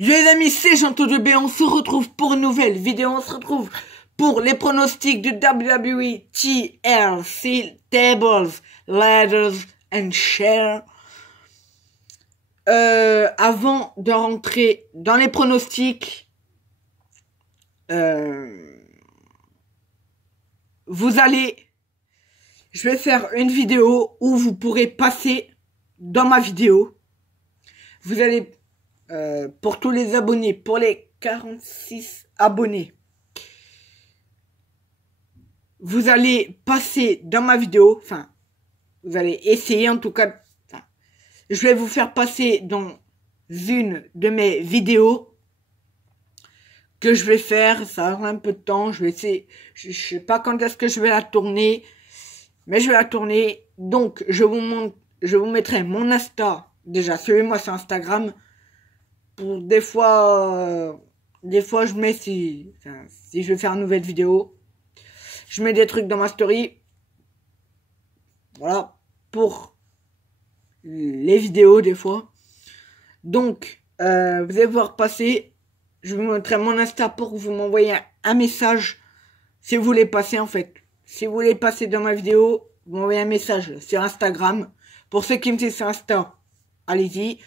Les amis, c'est Jean-Claude, on se retrouve pour une nouvelle vidéo, on se retrouve pour les pronostics du WWE TLC Tables, Ladders and Chairs. Avant de rentrer dans les pronostics, je vais faire une vidéo où vous pourrez passer dans ma vidéo. Vous allez, pour tous les abonnés, pour les 46 abonnés, vous allez passer dans ma vidéo, enfin, vous allez essayer en tout cas, je vais vous faire passer dans une de mes vidéos que je vais faire, ça aura un peu de temps, je vais essayer, je sais pas quand est-ce que je vais la tourner, mais je vais la tourner, donc je vous mettrai mon Insta, déjà suivez-moi sur Instagram, pour des fois je mets si je vais faire une nouvelle vidéo, je mets des trucs dans ma story, voilà, pour les vidéos des fois. Donc, vous allez voir passer, je vous montrerai mon Insta pour que vous m'envoyez un message si vous voulez passer en fait. Si vous voulez passer dans ma vidéo, vous m'envoyez un message sur Instagram. Pour ceux qui me suivent sur Insta, allez-y.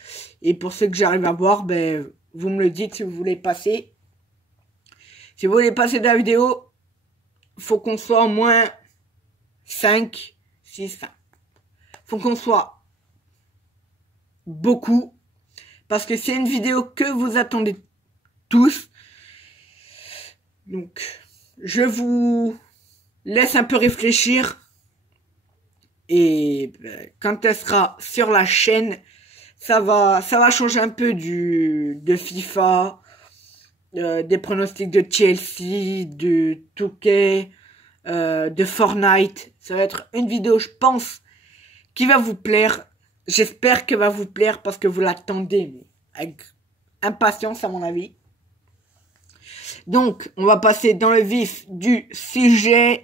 Et pour ceux que j'arrive à voir, ben, vous me le dites si vous voulez passer. Si vous voulez passer dans la vidéo, faut qu'on soit au moins 5, 6, 5. Faut qu'on soit beaucoup, parce que c'est une vidéo que vous attendez tous. Donc, je vous laisse un peu réfléchir, et quand elle sera sur la chaîne, ça va changer un peu de FIFA, des pronostics de Chelsea, de 2K, de Fortnite. Ça va être une vidéo, je pense, qui va vous plaire. J'espère qu'elle va vous plaire parce que vous l'attendez avec impatience à mon avis. Donc, on va passer dans le vif du sujet.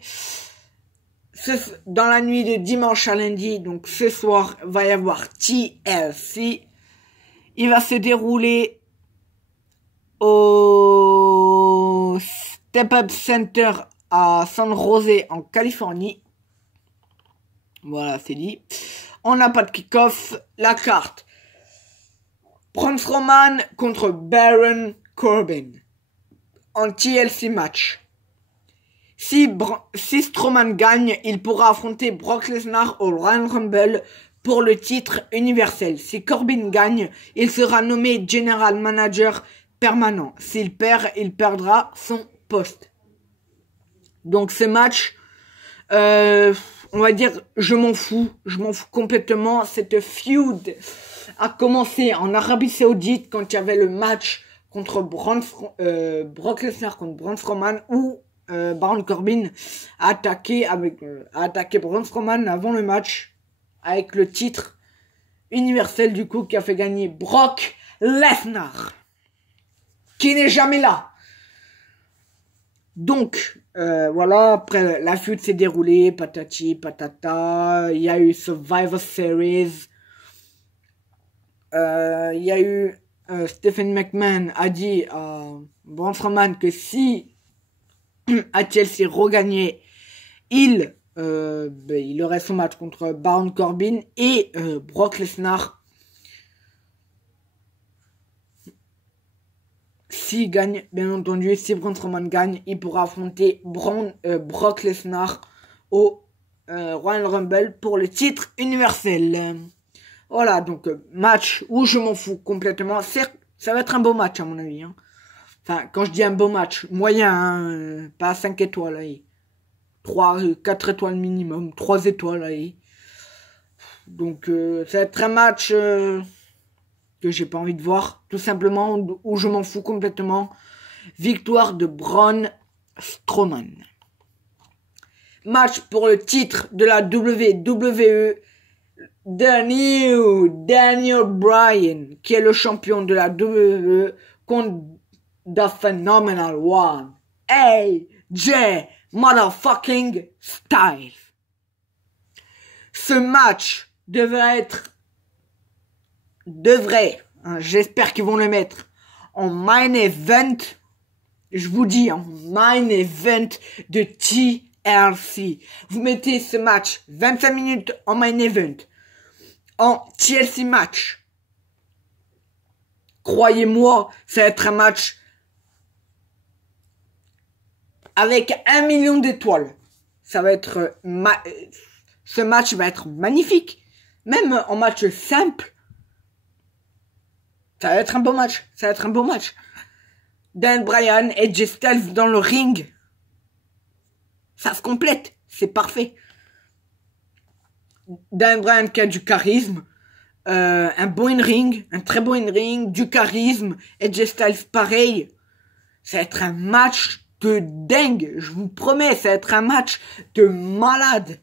Dans la nuit de dimanche à lundi, donc ce soir, va y avoir TLC. Il va se dérouler au Step Up Center à San Jose en Californie. Voilà, c'est dit. On n'a pas de kick-off. La carte. Braun Strowman contre Baron Corbin. En TLC match. Si Strowman gagne, il pourra affronter Brock Lesnar au Royal Rumble pour le titre universel. Si Corbin gagne, il sera nommé General Manager permanent. S'il perd, il perdra son poste. Donc ce match, on va dire, je m'en fous complètement. Cette feud a commencé en Arabie Saoudite quand il y avait le match contre Brock Lesnar contre Braun Strowman où Baron Corbin a attaqué Braun Strowman avant le match avec le titre universel du coup qui a fait gagner Brock Lesnar qui n'est jamais là. Donc voilà, après la feud s'est déroulée, patati patata, il y a eu Survivor Series, il y a eu Stephen McMahon a dit à Braun Strowman que si à Chelsea regagnait, il aurait son match contre Baron Corbin et Brock Lesnar. S'il gagne, bien entendu, si Braun Strowman gagne, il pourra affronter Brock Lesnar au Royal Rumble pour le titre universel. Voilà, donc match où je m'en fous complètement. Certes, ça va être un beau match à mon avis. Hein. Enfin, quand je dis un beau match, moyen, hein, pas 5 étoiles. Là, 4 étoiles minimum, 3 étoiles. Là, donc, ça va être un match que j'ai pas envie de voir. Tout simplement, où je m'en fous complètement. Victoire de Braun Strowman. Match pour le titre de la WWE. Daniel Bryan, qui est le champion de la WWE, contre The Phenomenal One, AJ Motherfucking Styles. Ce match devrait, hein, j'espère qu'ils vont le mettre en main event. Je vous dis, en main event de TLC. Vous mettez ce match 25 minutes en main event. En TLC match. Croyez-moi, ça va être un match avec 1 million d'étoiles. Ça va être ce match va être magnifique. Même en match simple. Ça va être un beau match. Ça va être un beau match. Dan Bryan et AJ Styles dans le ring. Ça se complète. C'est parfait. Dan Bryan qui a du charisme. Un bon in-ring. Un très bon in-ring. Du charisme. AJ Styles pareil. Ça va être un match de dingue. Je vous promets. Ça va être un match de malade.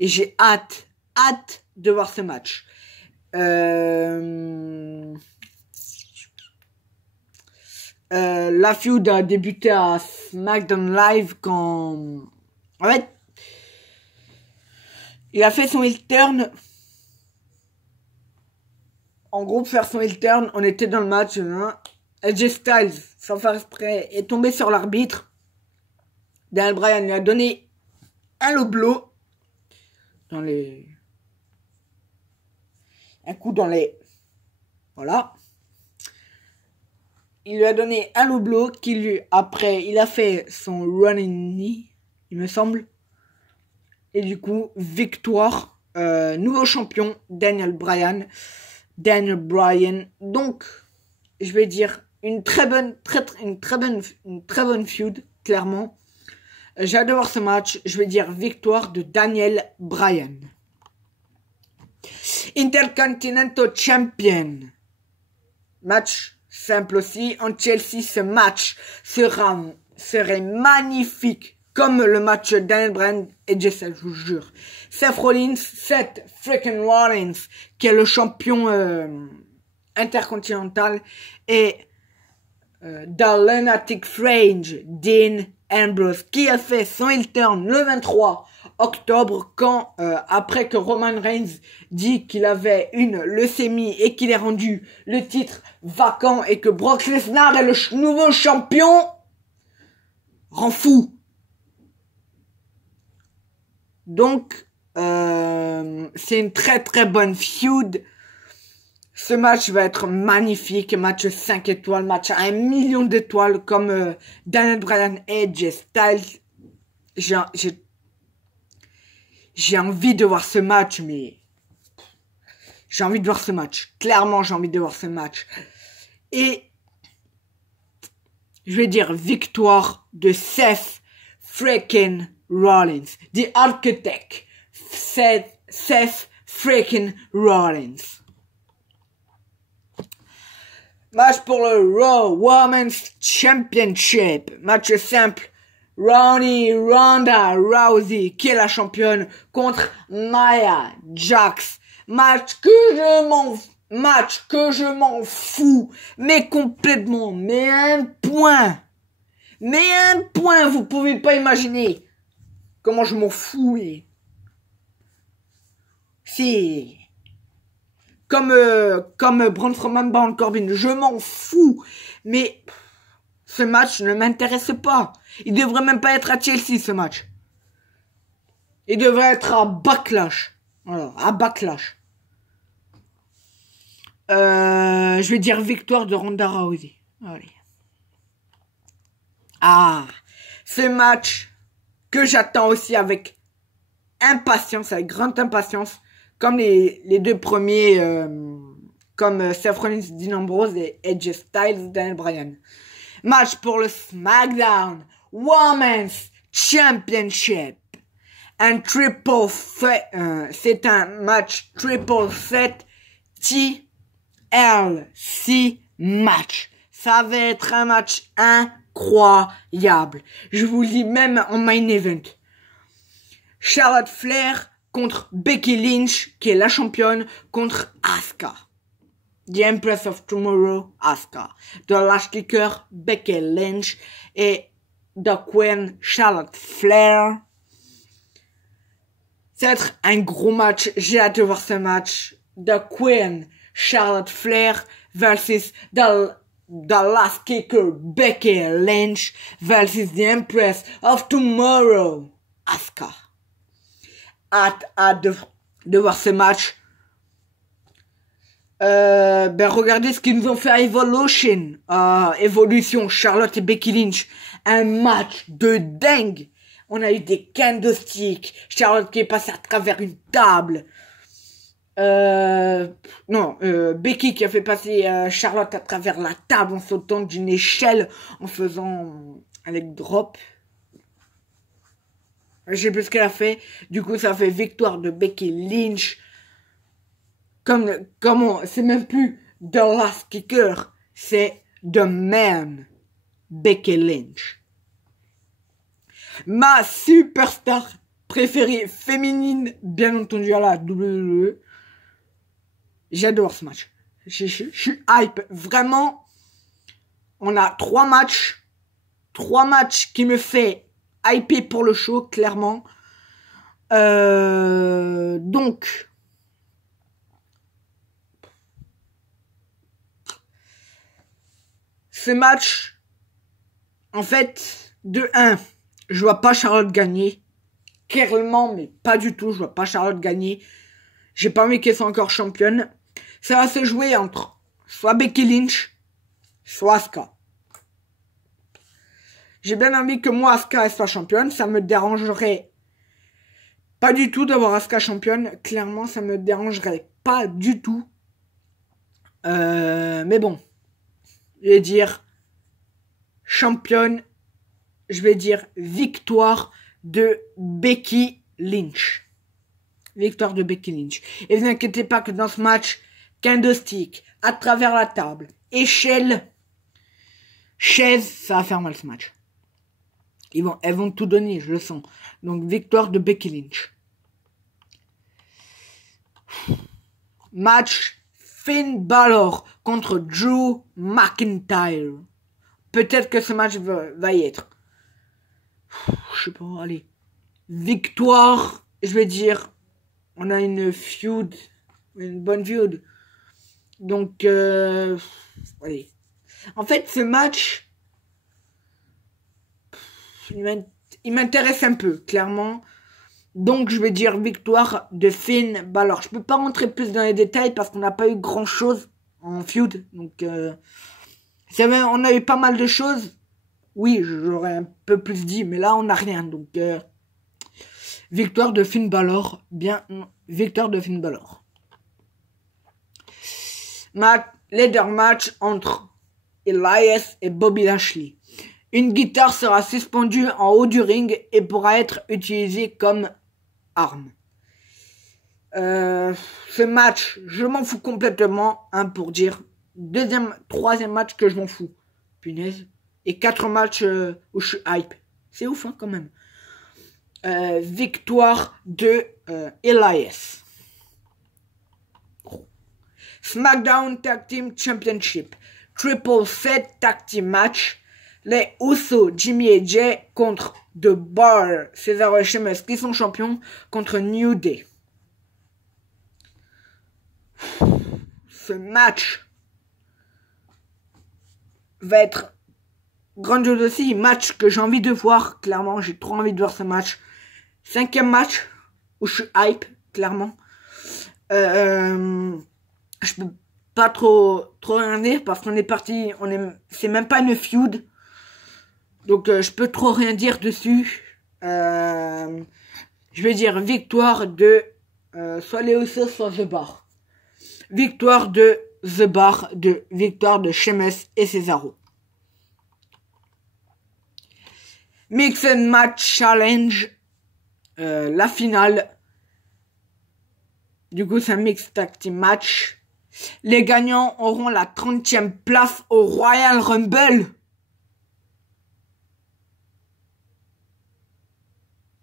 Et j'ai hâte de voir ce match. La feud a débuté à SmackDown Live quand... En fait, il a fait son heel turn. En gros, pour faire son heel turn, on était dans le match. AJ Styles, sans faire exprès, est tombé sur l'arbitre. Daniel Bryan lui a donné un low blow. Un coup dans les... Voilà. Il lui a donné un low blow qui lui... Après, il a fait son running knee, il me semble. Et du coup, victoire. Nouveau champion, Daniel Bryan. Donc, je vais dire une très bonne feud, clairement. J'ai hâte de voir ce match. Je vais dire victoire de Daniel Bryan. Intercontinental Champion. Match simple aussi. En Chelsea, ce match serait magnifique. Comme le match Daniel Bryan et Jesse, je vous jure. Seth Rollins, qui est le champion intercontinental. Et dans Lunatic Fringe, Dean Ambrose, qui a fait son heel turn le 23 octobre, quand après que Roman Reigns dit qu'il avait une leucémie et qu'il est rendu le titre vacant et que Brock Lesnar est le nouveau champion, rend fou. Donc, c'est une très bonne feud. Ce match va être magnifique, match 5 étoiles, match à 1 million d'étoiles comme Daniel Bryan et AJ Styles. J'ai envie de voir ce match, mais... J'ai envie de voir ce match. Clairement, j'ai envie de voir ce match. Et... Je vais dire victoire de Seth freaking Rollins. The Architect. Seth freaking Rollins. Match pour le Raw Women's Championship. Match simple. Ronda Rousey, qui est la championne, contre Nia Jax. Match que je m'en fous. Mais complètement. Mais un point. Vous pouvez pas imaginer comment je m'en fous. Mais... C'est... Comme Braun Strowman, Baron Corbin, je m'en fous. Mais ce match ne m'intéresse pas. Il devrait même pas être à Chelsea, ce match. Il devrait être à Backlash. Voilà, à Backlash. Je vais dire victoire de Ronda Rousey. Allez. Ah, ce match que j'attends aussi avec impatience, avec grande impatience. Comme les deux premiers, comme Seth Rollins, Dean Ambrose et AJ Styles, Daniel Bryan. Match pour le SmackDown Women's Championship. C'est un match triple threat TLC match. Ça va être un match incroyable. Je vous le dis, même en main event. Charlotte Flair contre Becky Lynch, qui est la championne, contre Asuka. The Empress of Tomorrow, Asuka. The Lash Kicker, Becky Lynch. Et The Queen, Charlotte Flair. Ça va être un gros match. J'ai hâte de voir ce match. The Queen, Charlotte Flair versus The The Last Kicker, Becky Lynch versus the Empress of Tomorrow, Asuka. Hâte de voir ce match. Regardez ce qu'ils nous ont fait à Evolution. Evolution, Charlotte et Becky Lynch. Un match de dingue. On a eu des candlesticks. Charlotte qui est passée à travers une table. Becky qui a fait passer Charlotte à travers la table en sautant d'une échelle, en faisant un leg drop. Je sais plus ce qu'elle a fait. Du coup, ça fait victoire de Becky Lynch. C'est même plus The Last Kicker, c'est The Man, Becky Lynch. Ma superstar préférée féminine, bien entendu à la WWE. J'adore ce match. Je suis hype. Vraiment, on a 3 matchs. 3 matchs qui me fait hyper pour le show, clairement. Donc, ce match, en fait, de 1, je vois pas Charlotte gagner. Clairement, mais pas du tout, je vois pas Charlotte gagner. J'ai pas envie qu'elle soit encore championne. Ça va se jouer entre soit Becky Lynch, soit Asuka. J'ai bien envie que moi, Asuka, elle soit championne. Ça me dérangerait pas du tout d'avoir Asuka championne. Clairement, ça me dérangerait pas du tout. Mais bon. Je vais dire championne. Je vais dire victoire de Becky Lynch. Victoire de Becky Lynch. Et ne vous inquiétez pas que dans ce match, candlestick, à travers la table, échelle, chaise, ça va faire mal ce match. Elles vont tout donner, je le sens. Donc, victoire de Becky Lynch. Match Finn Balor contre Drew McIntyre. Peut-être que ce match va y être. Je sais pas, allez. Victoire, je vais dire, on a une feud, une bonne feud. Donc, allez. En fait, ce match, il m'intéresse un peu, clairement. Donc, je vais dire victoire de Finn Balor. Je peux pas rentrer plus dans les détails parce qu'on n'a pas eu grand chose en feud. Donc, on a eu pas mal de choses. Oui, j'aurais un peu plus dit, mais là, on n'a rien. Donc, victoire de Finn Balor. Victoire de Finn Balor. Leader match entre Elias et Bobby Lashley. Une guitare sera suspendue en haut du ring et pourra être utilisée comme arme. Ce match, je m'en fous complètement, pour dire. Troisième match que je m'en fous. Punaise. Et 4 matchs où je suis hype. C'est ouf, quand même. Victoire de Elias. SmackDown Tag Team Championship. Triple Threat Tag Team Match. Les Usos, Jimmy et Jay contre The Bar, Cesaro et Sheamus qui sont champions contre New Day. Ce match va être grandiose aussi. Match que j'ai envie de voir, clairement. J'ai trop envie de voir ce match. 5e match où je suis hype, clairement. Je peux pas trop rien dire parce qu'on est parti, c'est même pas une feud. Donc, je peux trop rien dire dessus. Je vais dire victoire de soit les Usos, soit The Bar. Victoire de The Bar, victoire de Sheamus et Cesaro. Mixed Match Challenge. La finale. Du coup, c'est un Mixed Tag Team Match. Les gagnants auront la 30e place au Royal Rumble.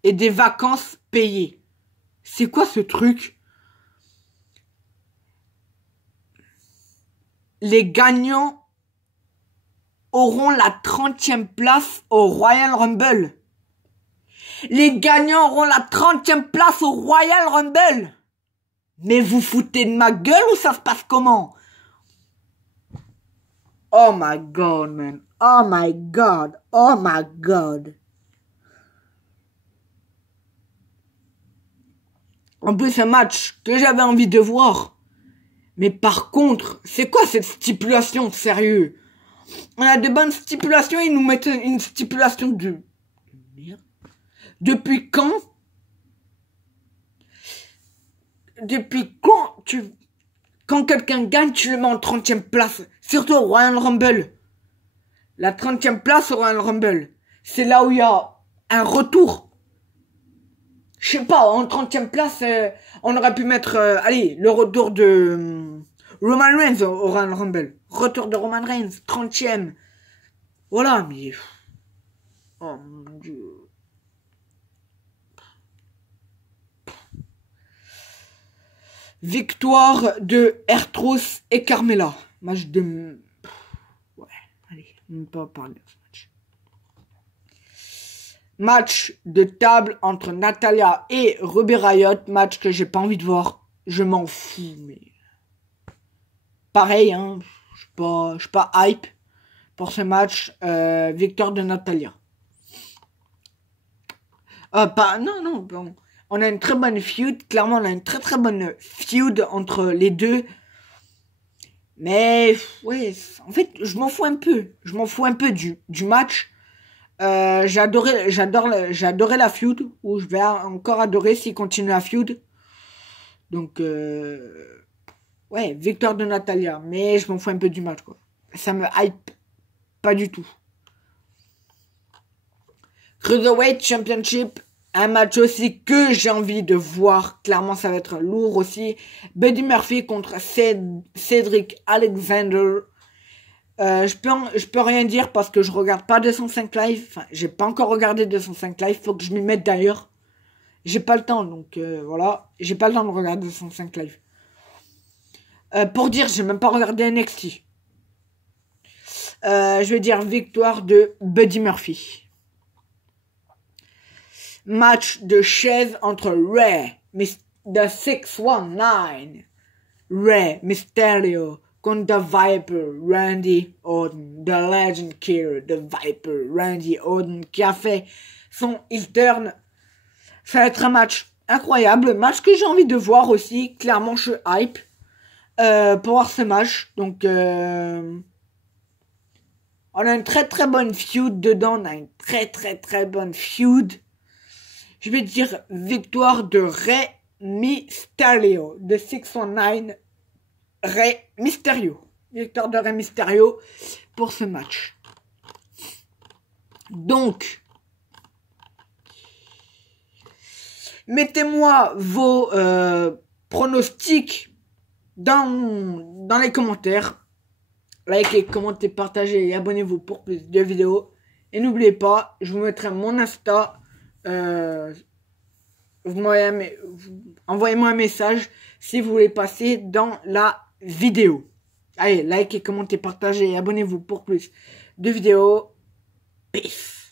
Et des vacances payées. C'est quoi ce truc? Les gagnants auront la 30e place au Royal Rumble. Les gagnants auront la 30e place au Royal Rumble. Mais vous foutez de ma gueule ou ça se passe comment? Oh my god, man. Oh my god. Oh my god. En plus, un match que j'avais envie de voir. Mais par contre, c'est quoi cette stipulation, sérieux? On a de bonnes stipulations, ils nous mettent une stipulation de... Merde. Depuis quand? Depuis quand Quand quelqu'un gagne, tu le mets en 30e place. Surtout au Royal Rumble. La 30e place au Royal Rumble. C'est là où il y a un retour. Je sais pas, en 30e place, on aurait pu mettre, allez, le retour de Roman Reigns au Royal Rumble. Retour de Roman Reigns, 30e. Voilà, mais... Oh mon Dieu. Victoire de R-Truth et Carmella. Match de... Ouais, allez, on ne peut pas parler de ce match. Match de table entre Natalya et Ruby Riott. Match que j'ai pas envie de voir. Je m'en fous, mais... Pareil, hein. Je suis pas hype pour ce match. Victoire de Natalya. Non, bon. On a une très bonne feud. Clairement, on a une très bonne feud entre les deux. Mais, ouais, en fait, je m'en fous un peu. Je m'en fous un peu du match. J'adore la feud. Ou je vais encore adorer s'il continue la feud. Donc, ouais, victoire de Natalya. Mais je m'en fous un peu du match, quoi. Ça me hype pas du tout. Cruiserweight Championship. Un match aussi que j'ai envie de voir. Clairement, ça va être lourd aussi. Buddy Murphy contre Cedric Alexander. Je peux rien dire parce que je regarde pas 205 Live. Enfin, j'ai pas encore regardé 205 Live. Faut que je m'y mette d'ailleurs. J'ai pas le temps, donc voilà. J'ai pas le temps de regarder 205 Live. Pour dire, j'ai même pas regardé NXT. Je vais dire victoire de Buddy Murphy. Match de chaise entre Rey, The 619, Rey Mysterio contre The Viper, Randy Orton, The Legend Killer, The Viper, Randy Orton, qui a fait son heel turn. Ça va être un match incroyable, match que j'ai envie de voir aussi. Clairement, je suis hype pour voir ce match. Donc, on a une très bonne feud dedans. On a une très bonne feud. Je vais dire victoire de Rey Mysterio, de 619, Rey Mysterio. Victoire de Rey Mysterio pour ce match. Donc, mettez-moi vos pronostics dans les commentaires. Likez, commentez, partagez et abonnez-vous pour plus de vidéos. Et n'oubliez pas, je vous mettrai mon Insta. Envoyez-moi un message si vous voulez passer dans la vidéo. Allez, likez, commentez, partagez et abonnez-vous pour plus de vidéos. Peace.